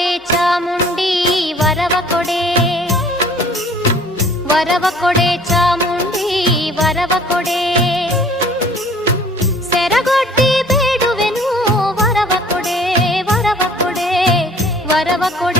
ಕೊಡೆ ಚಾಮುಂಡಿ ವರವ ಕೊಡೆ ವರವ ಕೊಡೆ ಚಾಮುಂಡಿ ವರವ ಕೊಡೆ ಸೆರಗೊಡ್ಡಿ ಬೇಡುವೆನು ವರವ ಕೊಡೆ ವರವ ಕೊಡೆ ವರವ ಕೊಡೆ